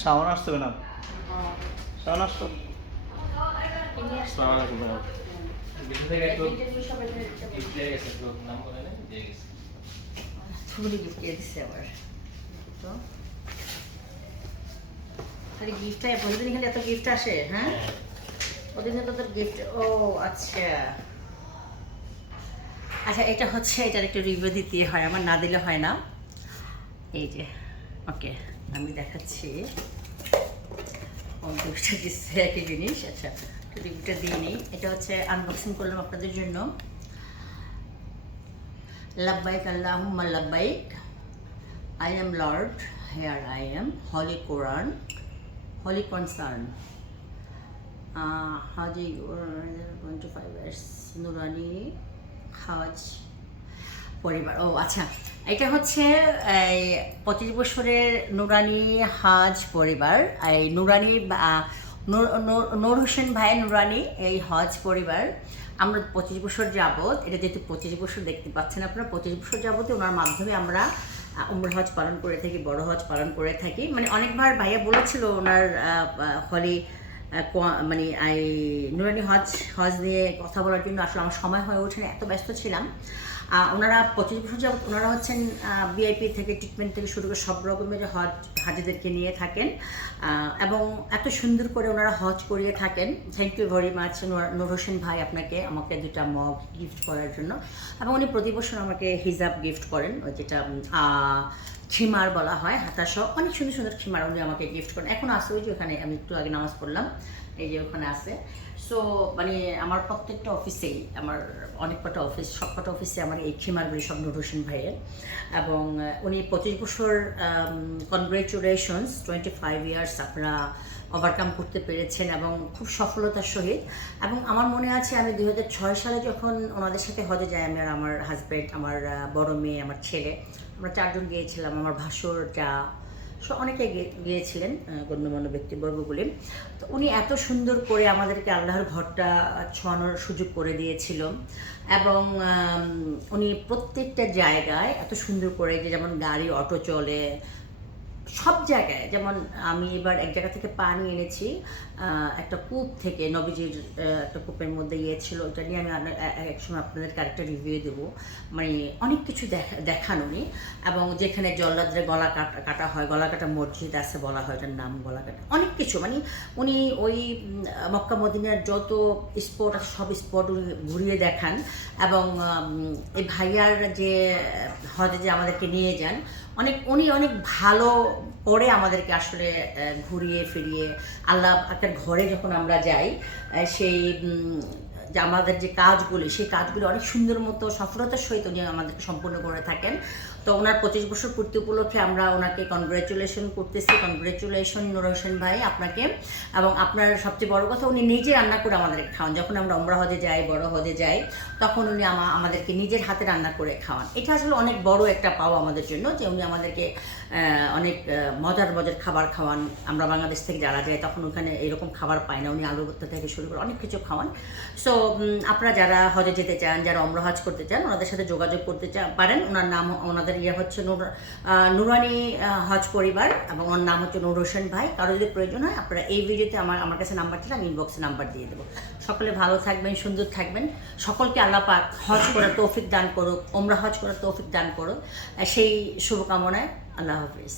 শাওন আসছে না? শাওন আসতো? ছবি গিফট দিয়ে দিচ্ছে আবার তো খালি গিফটটাই প্রতিদিন খালি এত গিফট আসে হ্যাঁ প্রতিদিন তো তোর গিফট ও আচ্ছা আচ্ছা এটা হচ্ছে এটার একটু রিভিউ দিতে হয় আমার না দিলে হয় না এই যে ওকে আমি দেখাচ্ছি গিফটটা দিচ্ছে একই জিনিস আচ্ছা একটু রিভিউটা দিয়ে নিই এটা হচ্ছে আনবক্সিং করলাম আপনাদের জন্য লাব্বাইক আল্লাহুম্মা লাব্বাইক I am Lord, here I am, Holy Quran, Holy Concern. Haji 25 years, Nurani Haj পরিবার ও আচ্ছা এটা হচ্ছে এই 25 বছরের নুরানি হাজ পরিবার এই নুরানি নূর হোসেন ভাই নুরানি এই হজ পরিবার আমরা 25 বছর যাবত এটা যেহেতু 25 বছর দেখতে পাচ্ছেন আপনারা 25 বছর যাবতে ওনার মাধ্যমে আমরা উমরা হজ পালন করে থাকি বড় হজ পালন করে থাকি মানে অনেকবার ভাইয়া বলেছিল ওনার হলি মানে এই নুরানি হজ নিয়ে কথা বলার জন্য আসলে আমার সময় হয়ে ওঠে না এত ব্যস্ত ছিলাম ওনারা 25 বছর যাবত ওনারা হচ্ছেন ভিআইপি থেকে ট্রিটমেন্ট থেকে শুরু করে সব রকমের হাজিদেরকে নিয়ে থাকেন এবং এত সুন্দর করে ওনারা হজ করিয়ে থাকেন থ্যাংক ইউ ভেরি মাচ নূর হোসেন ভাই আপনাকে আমাকে দুটা মগ গিফট করার জন্য এবং উনি প্রতি বছর আমাকে হিজাব গিফট করেন ওই যেটা খিমার বলা হয় হাতাসহ অনেক সুন্দর সুন্দর খিমার উনি আমাকে গিফট করেন এখন আসে ওই যে ওখানে আমি একটু আগে নামাজ পড়লাম এই যে ওখানে আছে সো মানে আমার প্রত্যেকটা অফিসেই আমার অনেক কটা অফিস সব কটা অফিসে আমার এই খিমারগুলি সব নূর হোসেন ভাইয়ের এবং উনি 25 বছর কনগ্রেচুলেশনস 25 ইয়ার্স আপনারা ওভারকাম করতে পেরেছেন এবং খুব সফলতার সহিত এবং আমার মনে আছে আমি 2006 সালে যখন ওনাদের সাথে হজে যাই আমি আর আমার হাজব্যান্ড আমার বড় মেয়ে আমার ছেলে আমরা 4 জন গিয়েছিলাম আমার ভাসুর যা অনেকে গিয়েছিলেন গণ্যমান্য ব্যক্তিবর্গগুলি তো উনি এত সুন্দর করে আমাদেরকে আল্লাহর ঘরটা ছোঁয়ানোর সুযোগ করে দিয়েছিল এবং উনি প্রত্যেকটা জায়গায় এত সুন্দর করে যে যেমন গাড়ি অটো চলে সব জায়গায় যেমন আমি এবার এক জায়গা থেকে পানি এনেছি একটা কূপ থেকে নবীজির একটা কূপের মধ্যে ইয়ে ছিল ওটা নিয়ে আমি এক সময় আপনাদেরকে আরেকটা রিভিউ দেবো মানে অনেক কিছু দেখান উনি এবং যেখানে জল্লাদের গলা কাটা হয় গলা কাটা মসজিদ আছে বলা হয় ওটার নাম গলা কাটা অনেক কিছু মানে উনি ওই মক্কা মদিনার যত স্পট আছে সব স্পট উনি ঘুরিয়ে দেখান এবং এই ভাইয়ার যে হজে যে আমাদেরকে নিয়ে যান উনি অনেক ভালো করে আমাদেরকে আসলে ঘুরিয়ে ফিরিয়ে আল্লাহ একটা ঘরে যখন আমরা যাই সেই যে আমাদের যে কাজগুলি সেই কাজগুলি অনেক সুন্দর মতো সফলতার সহিত উনি আমাদেরকে সম্পূর্ণ করে থাকেন তো ওনার 25 বছর পূর্তি উপলক্ষে আমরা ওনাকে কনগ্রেচুলেশন করতেছি কনগ্রেচুলেশন নূর হোসেন ভাই আপনাকে এবং আপনার সবচেয়ে বড় কথা উনি নিজে রান্না করে আমাদেরকে খাওয়ান যখন আমরা উমরা হজে যাই বড় হজে যাই তখন উনি আমাদেরকে নিজের হাতে রান্না করে খাওয়ান এটা আসলে অনেক বড় একটা পাওয়া আমাদের জন্য যে উনি আমাদেরকে অনেক মজার খাবার খাওয়ান আমরা বাংলাদেশ থেকে যারা যাই তখন ওখানে এরকম খাবার পাই না উনি আলু ভর্তা থেকে শুরু করে অনেক কিছু খাওয়ান সো আপনারা যারা হজে যেতে চান যারা উমরা হজ করতে চান ওনাদের সাথে যোগাযোগ করতে পারেন ওনার নাম ওনাদের ইয়ে হচ্ছে নুরানি হজ পরিবার এবং ওর নাম হচ্ছে নূর হোসেন ভাই কারো যদি প্রয়োজন হয় আপনারা এই ভিডিওতে আমার কাছে নাম্বার ছিল আমি ইনবক্সে নাম্বার দিয়ে দেবো সকলে ভালো থাকবেন সুন্দর থাকবেন সকলকে আল্লাহ পাক হজ করার তৌফিক দান করুক উমরা হজ করার তৌফিক দান করুক সেই শুভকামনায় আল্লাহ হাফিজ